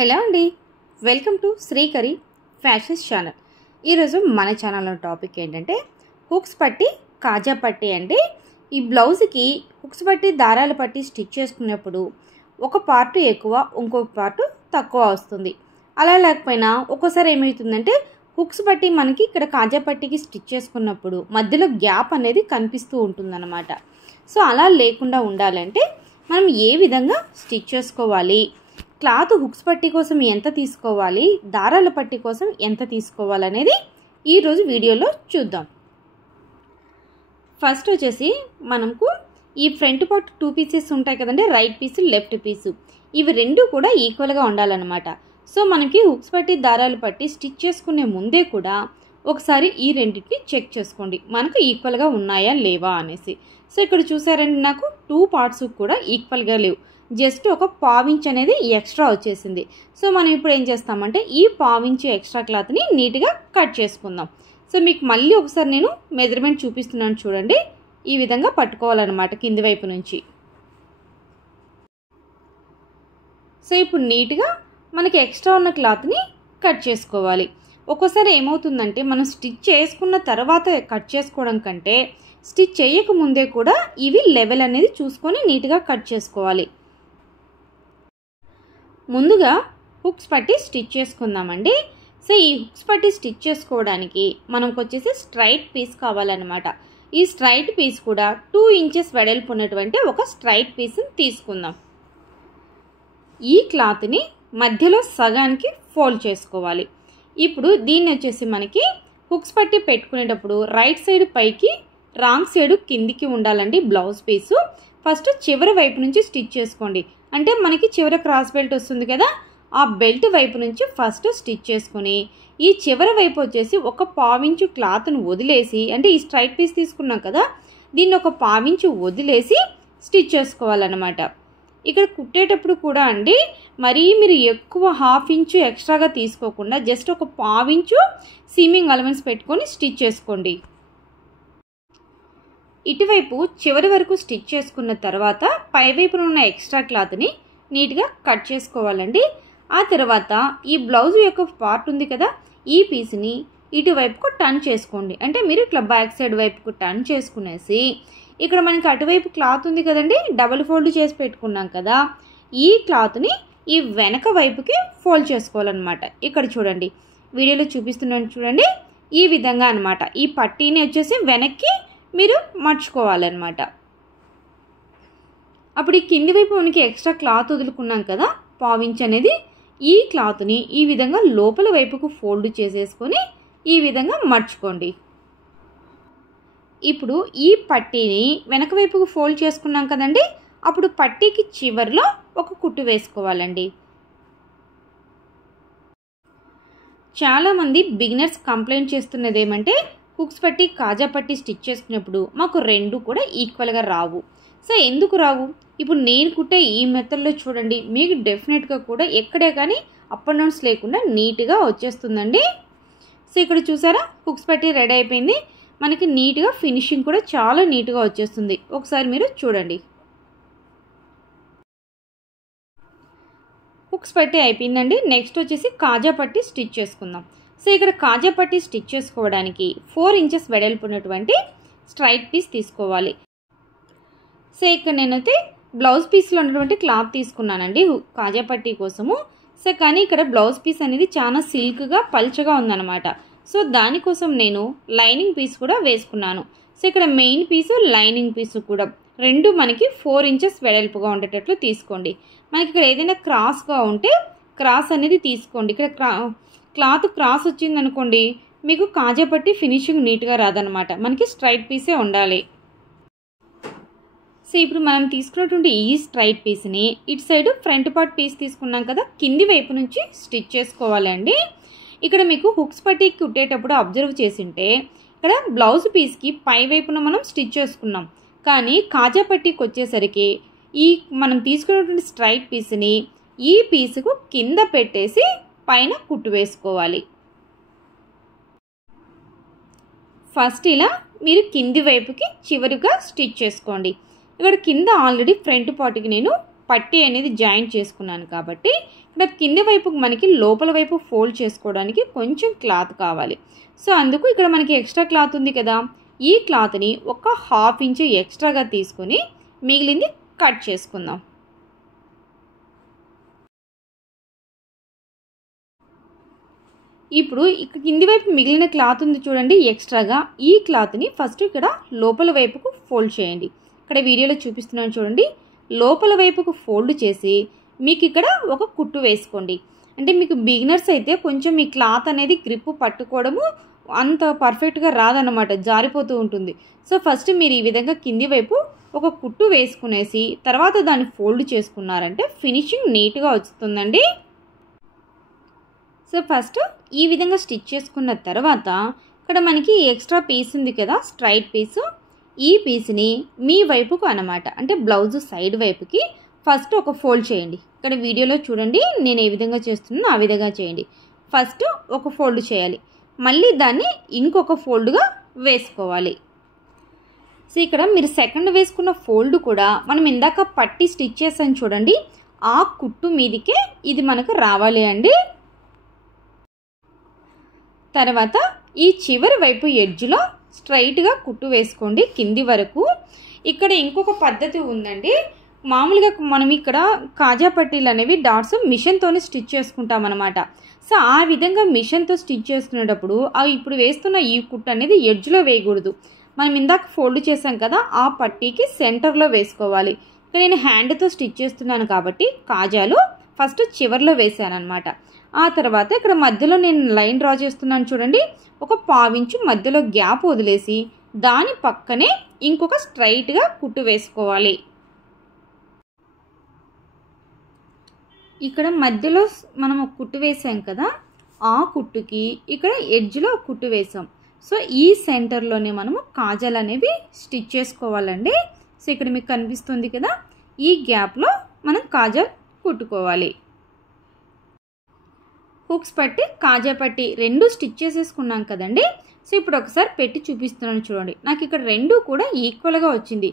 Hello అండి, welcome to Srikari fashions channel. ఈరోజు మన ఛానల్లో టాపిక్ ఏంటంటే హుక్స్ పట్టి కాజా పట్టి అండి. ఈ బ్లౌజ్కి హుక్స్ పట్టి దారాలు పట్టి స్టిచ్ చేసుకున్నప్పుడు ఒక పార్ట్ ఎక్కువ ఇంకొక పార్ట్ తక్కువ వస్తుంది. అలా లేకపోయినా ఒక్కోసారి ఏమవుతుందంటే హుక్స్ పట్టి మనకి ఇక్కడ కాజా పట్టికి స్టిచ్ చేసుకున్నప్పుడు మధ్యలో గ్యాప్ అనేది కనిపిస్తూ ఉంటుందన్నమాట. సో అలా లేకుండా ఉండాలంటే మనం ఏ విధంగా స్టిచ్ చేసుకోవాలి, క్లాత్ హుక్స్ పట్టి కోసం ఎంత తీసుకోవాలి, దారాల పట్టి కోసం ఎంత తీసుకోవాలనేది ఈరోజు వీడియోలో చూద్దాం. ఫస్ట్ వచ్చేసి మనకు ఈ ఫ్రంట్ పార్ట్ 2 పీసెస్ ఉంటాయి కదండి, రైట్ పీసు లెఫ్ట్ పీసు, ఇవి రెండు కూడా ఈక్వల్గా ఉండాలన్నమాట. సో మనకి హుక్స్ పట్టి దారాలు పట్టి స్టిచ్ చేసుకునే ముందే కూడా ఒకసారి ఈ రెండింటిని చెక్ చేసుకోండి, మనకు ఈక్వల్గా ఉన్నాయా లేవా అనేసి. సో ఇక్కడ చూసారండి, నాకు 2 పార్ట్స్ కూడా ఈక్వల్గా లేవు, జస్ట్ ఒక పావించ్ అనేది ఎక్స్ట్రా వచ్చేసింది. సో మనం ఇప్పుడు ఏం చేస్తామంటే ఈ పావించ్ ఎక్స్ట్రా క్లాత్ని నీట్గా కట్ చేసుకుందాం. సో మీకు మళ్ళీ ఒకసారి నేను మెజర్మెంట్ చూపిస్తున్నాను చూడండి, ఈ విధంగా పట్టుకోవాలన్నమాట కింది వైపు నుంచి. సో ఇప్పుడు నీట్గా మనకి ఎక్స్ట్రా ఉన్న క్లాత్ని కట్ చేసుకోవాలి. ఒక్కోసారి ఏమవుతుందంటే మనం స్టిచ్ చేసుకున్న తర్వాత కట్ చేసుకోవడం కంటే స్టిచ్ చేయకముందే కూడా ఇవి లెవెల్ అనేది చూసుకొని నీట్గా కట్ చేసుకోవాలి. ముందుగా హుక్స్ పట్టి స్టిచ్ చేసుకుందామండి. సో ఈ హుక్స్ పట్టి స్టిచ్ చేసుకోవడానికి మనకు వచ్చేసి స్ట్రైట్ పీస్ కావాలన్నమాట. ఈ స్ట్రైట్ పీస్ కూడా 2 ఇంచెస్ వెడల్పు ఉన్నటువంటి ఒక స్ట్రైట్ పీస్ని తీసుకుందాం. ఈ క్లాత్ని మధ్యలో సగానికి ఫోల్డ్ చేసుకోవాలి. ఇప్పుడు దీన్ని వచ్చేసి మనకి హుక్స్ పట్టి పెట్టుకునేటప్పుడు రైట్ సైడ్ పైకి, రాంగ్ సైడ్ కిందికి ఉండాలండి బ్లౌజ్ పీసు. ఫస్ట్ చివరి వైపు నుంచి స్టిచ్ చేసుకోండి, అంటే మనకి చివర క్రాస్ బెల్ట్ వస్తుంది కదా, ఆ బెల్ట్ వైపు నుంచి ఫస్ట్ స్టిచ్ చేసుకొని ఈ చివరి వైపు వచ్చేసి ఒక పావించు క్లాత్ను వదిలేసి, అంటే ఈ స్ట్రైట్ పీస్ తీసుకున్నాం కదా దీన్ని ఒక పావించు వదిలేసి స్టిచ్ చేసుకోవాలన్నమాట. ఇక్కడ కుట్టేటప్పుడు కూడా అండి మరీ మీరు ఎక్కువ 1/2 ఇంచు ఎక్స్ట్రాగా తీసుకోకుండా జస్ట్ ఒక పావించు సీమింగ్ అలవెన్స్ పెట్టుకొని స్టిచ్ చేసుకోండి. ఇటువైపు చివరి వరకు స్టిచ్ చేసుకున్న తర్వాత పైవైపున ఉన్న ఎక్స్ట్రా క్లాత్ని నీట్గా కట్ చేసుకోవాలండి. ఆ తర్వాత ఈ బ్లౌజ్ యొక్క పార్ట్ ఉంది కదా, ఈ పీస్ని ఇటువైపుకు టర్న్ చేసుకోండి. అంటే మీరు ఇట్లా బ్యాక్ సైడ్ వైపుకు టర్న్ చేసుకునేసి ఇక్కడ మనకి అటువైపు క్లాత్ ఉంది కదండి, డబుల్ ఫోల్డ్ చేసి పెట్టుకున్నాం కదా, ఈ క్లాత్ని ఈ వెనక వైపుకి ఫోల్డ్ చేసుకోవాలన్నమాట. ఇక్కడ చూడండి, వీడియోలో చూపిస్తున్నాను చూడండి, ఈ విధంగా అనమాట. ఈ పట్టీని వచ్చేసి వెనక్కి మీరు మర్చుకోవాలన్నమాట. అప్పుడు ఈ కింది వైపు మనకి ఎక్స్ట్రా క్లాత్ వదులుకున్నాం కదా పావించ్ అనేది, ఈ క్లాత్ని ఈ విధంగా లోపల వైపుకు ఫోల్డ్ చేసేసుకొని ఈ విధంగా మర్చుకోండి. ఇప్పుడు ఈ పట్టీని వెనక వైపుకు ఫోల్డ్ చేసుకున్నాం కదండి, అప్పుడు పట్టీకి చివరిలో ఒక కుట్టు వేసుకోవాలండి. చాలామంది బిగినర్స్ కంప్లైంట్ చేస్తున్నది ఏమంటే హుక్స్ పట్టి కాజా పట్టి స్టిచ్ చేసుకున్నప్పుడు మాకు రెండు కూడా ఈక్వల్గా రావు. సో ఎందుకు రావు? ఇప్పుడు నేను కుట్టే ఈ మెథడ్లో చూడండి, మీకు డెఫినెట్గా కూడా ఎక్కడే కానీ అప్ అండ్ డౌన్స్ లేకుండా నీట్గా వచ్చేస్తుందండి. సో ఇక్కడ చూసారా, హుక్స్ పట్టి రెడీ అయిపోయింది, మనకి నీట్గా ఫినిషింగ్ కూడా చాలా నీట్గా వచ్చేస్తుంది. ఒకసారి మీరు చూడండి, హుక్స్ పట్టి అయిపోయిందండి. నెక్స్ట్ వచ్చేసి కాజా పట్టి స్టిచ్ చేసుకుందాం. సో ఇక్కడ కాజా పట్టి స్టిచ్ చేసుకోవడానికి 4 ఇంచెస్ వెడల్పు ఉన్నటువంటి స్ట్రైట్ పీస్ తీసుకోవాలి. సో ఇక్కడ నేనైతే బ్లౌజ్ పీస్లో ఉన్నటువంటి క్లాత్ తీసుకున్నానండి కాజా పట్టి కోసము. సో కానీ ఇక్కడ బ్లౌజ్ పీస్ అనేది చాలా సిల్క్గా పల్చగా ఉందన్నమాట. సో దానికోసం నేను లైనింగ్ పీస్ కూడా వేసుకున్నాను. సో ఇక్కడ మెయిన్ పీసు లైనింగ్ పీసు కూడా రెండు మనకి 4 ఇంచెస్ వెడల్పుగా ఉండేటట్లు తీసుకోండి. మనకి ఇక్కడ ఏదైనా క్రాస్గా ఉంటే క్రాస్ అనేది తీసుకోండి. ఇక్కడ క్లాత్ క్రాస్ వచ్చింది అనుకోండి, మీకు కాజా పట్టి ఫినిషింగ్ నీట్గా రాదనమాట, మనకి స్ట్రైట్ పీసే ఉండాలి. సో ఇప్పుడు మనం తీసుకున్నటువంటి ఈ స్ట్రైట్ పీస్ని ఇటు సైడ్ ఫ్రంట్ పార్ట్ పీస్ తీసుకున్నాం కదా, కింది వైపు నుంచి స్టిచ్ చేసుకోవాలండి. ఇక్కడ మీకు హుక్స్ పట్టి కుట్టేటప్పుడు అబ్జర్వ్ చేసింటే ఇక్కడ బ్లౌజ్ పీస్కి పై వైపున మనం స్టిచ్ చేసుకున్నాం, కానీ కాజా పట్టీకి వచ్చేసరికి ఈ మనం తీసుకున్నటువంటి స్ట్రైట్ పీస్ని ఈ పీసుకు కింద పెట్టేసి పైన కుట్టు వేసుకోవాలి. ఫస్ట్ ఇలా మీరు కింది వైపుకి చివరిగా స్టిచ్ చేసుకోండి. ఇక్కడ కింద ఆల్రెడీ ఫ్రంట్ పార్ట్కి నేను పట్టీ అనేది జాయింట్ చేసుకున్నాను కాబట్టి ఇక్కడ కింది వైపుకు మనకి లోపల వైపు ఫోల్డ్ చేసుకోవడానికి కొంచెం క్లాత్ కావాలి. సో అందుకు ఇక్కడ మనకి ఎక్స్ట్రా క్లాత్ ఉంది కదా, ఈ క్లాత్ని ఒక 1/2 ఇంచ్ ఎక్స్ట్రాగా తీసుకొని మిగిలింది కట్ చేసుకుందాం. ఇప్పుడు ఇక్కడ కింది వైపు మిగిలిన క్లాత్ ఉంది చూడండి ఎక్స్ట్రాగా, ఈ క్లాత్ని ఫస్ట్ ఇక్కడ లోపల వైపుకు ఫోల్డ్ చేయండి. ఇక్కడ వీడియోలో చూపిస్తున్నాను చూడండి, లోపల వైపుకు ఫోల్డ్ చేసి మీకు ఇక్కడ ఒక కుట్టు వేసుకోండి. అంటే మీకు బిగినర్స్ అయితే కొంచెం ఈ క్లాత్ అనేది గ్రిప్ పట్టుకోవడము అంత పర్ఫెక్ట్గా రాదన్నమాట, జారిపోతూ ఉంటుంది. సో ఫస్ట్ మీరు ఈ విధంగా కింది వైపు ఒక కుట్టు వేసుకునేసి తర్వాత దాన్ని ఫోల్డ్ చేసుకున్నారంటే ఫినిషింగ్ నీట్గా వస్తుందండి. సో ఫస్ట్ ఈ విధంగా స్టిచ్ చేసుకున్న తర్వాత ఇక్కడ మనకి ఎక్స్ట్రా పీస్ ఉంది కదా, స్ట్రైట్ పీసు, ఈ పీస్ని మీ వైపుకు అన్నమాట, అంటే బ్లౌజ్ సైడ్ వైపుకి ఫస్ట్ ఒక ఫోల్డ్ చేయండి. ఇక్కడ వీడియోలో చూడండి నేను ఏ విధంగా చేస్తున్నానో ఆ విధంగా చేయండి. ఫస్ట్ ఒక ఫోల్డ్ చేయాలి, మళ్ళీ దాన్ని ఇంకొక ఫోల్డ్గా వేసుకోవాలి. సో ఇక్కడ మీరు సెకండ్ వేసుకున్న ఫోల్డ్ కూడా మనం ఇందాక పట్టి స్టిచ్ చేసాను చూడండి, ఆ కుట్టు మీదికే ఇది మనకు రావాలి అండి. తర్వాత ఈ చివరి వైపు ఎడ్జ్లో స్ట్రైట్గా కుట్టు వేసుకోండి కింది వరకు. ఇక్కడ ఇంకొక పద్ధతి ఉందండి, మామూలుగా మనం ఇక్కడ కాజా పట్టీలు అనేవి డాట్స్ మిషన్తోనే స్టిచ్ చేసుకుంటాం అన్నమాట. సో ఆ విధంగా మిషన్తో స్టిచ్ చేసుకునేటప్పుడు ఇప్పుడు వేస్తున్న ఈ కుట్టు అనేది ఎడ్జ్లో వేయకూడదు, మనం ఇందాక ఫోల్డ్ చేసాం కదా ఆ పట్టీకి సెంటర్లో వేసుకోవాలి. ఇక్కడ నేను హ్యాండ్తో స్టిచ్ చేస్తున్నాను కాబట్టి కాజాలు ఫస్ట్ చివర్లో వేసాను అనమాట. ఆ తర్వాత ఇక్కడ మధ్యలో నేను లైన్ డ్రా చేస్తున్నాను చూడండి, ఒక 1/4 ఇంచు మధ్యలో గ్యాప్ వదిలేసి దాని పక్కనే ఇంకొక స్ట్రైట్గా కుట్టు వేసుకోవాలి. ఇక్కడ మధ్యలో మనం ఒక కుట్టు వేసాం కదా, ఆ కుట్టుకి ఇక్కడ ఎడ్జ్లో కుట్టు వేసాం. సో ఈ సెంటర్లోనే మనము కాజాలు అనేవి స్టిచ్ చేసుకోవాలండి. సో ఇక్కడ మీకు కనిపిస్తుంది కదా, ఈ గ్యాప్లో మనం కాజాలు కుట్టుకోవాలి. హుక్స్ పట్టి కాజా పట్టి రెండు స్టిచ్ చేసేసుకున్నాం కదండి. సో ఇప్పుడు ఒకసారి పెట్టి చూపిస్తున్నాను చూడండి, నాకు ఇక్కడ రెండు కూడా ఈక్వల్గా వచ్చింది,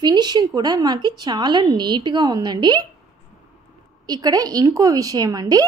ఫినిషింగ్ కూడా మనకి చాలా నీట్గా ఉందండి. ఇక్కడ ఇంకో విషయం అండి,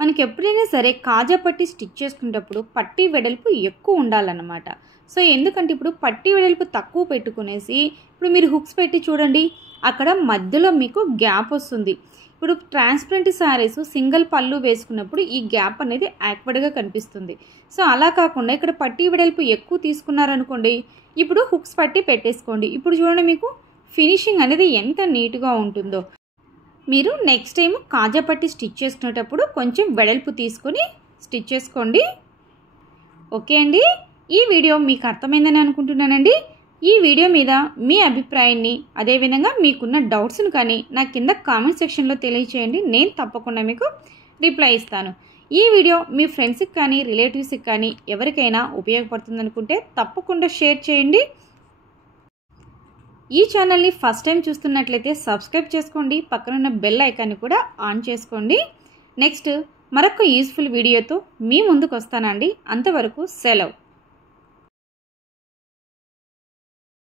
మనకి ఎప్పుడైనా సరే కాజా పట్టి స్టిచ్ చేసుకునేటప్పుడు పట్టీ వెడల్పు ఎక్కువ ఉండాలన్నమాట. సో ఎందుకంటే ఇప్పుడు పట్టీ వెడల్పు తక్కువ పెట్టుకునేసి ఇప్పుడు మీరు హుక్స్ పెట్టి చూడండి, అక్కడ మధ్యలో మీకు గ్యాప్ వస్తుంది. ఇప్పుడు ట్రాన్స్పరెంట్ శారీస్ సింగిల్ పళ్ళు వేసుకున్నప్పుడు ఈ గ్యాప్ అనేది యాక్వర్డ్గా కనిపిస్తుంది. సో అలా కాకుండా ఇక్కడ పట్టీ వెడల్పు ఎక్కువ తీసుకున్నారనుకోండి, ఇప్పుడు హుక్స్ పట్టి పెట్టేసుకోండి. ఇప్పుడు చూడండి మీకు ఫినిషింగ్ అనేది ఎంత నీట్గా ఉంటుందో. మీరు నెక్స్ట్ టైం కాజా పట్టి స్టిచ్ చేసుకునేటప్పుడు కొంచెం వెడల్పు తీసుకొని స్టిచ్ చేసుకోండి. ఓకే అండి, ఈ వీడియో మీకు అర్థమైందని అనుకుంటున్నానండి. ఈ వీడియో మీద మీ అభిప్రాయాన్ని అదేవిధంగా మీకున్న డౌట్స్ను కానీ నా కింద కామెంట్ సెక్షన్లో తెలియచేయండి, నేను తప్పకుండా మీకు రిప్లై ఇస్తాను. ఈ వీడియో మీ ఫ్రెండ్స్కి కానీ రిలేటివ్స్కి కానీ ఎవరికైనా ఉపయోగపడుతుంది అనుకుంటే తప్పకుండా షేర్ చేయండి. ఈ ఛానల్ని ఫస్ట్ టైం చూస్తున్నట్లయితే సబ్స్క్రైబ్ చేసుకోండి, పక్కనున్న బెల్ ఐకాన్ని కూడా ఆన్ చేసుకోండి. నెక్స్ట్ మరొక యూస్ఫుల్ వీడియోతో మీ ముందుకు వస్తానండి. అంతవరకు సెలవు.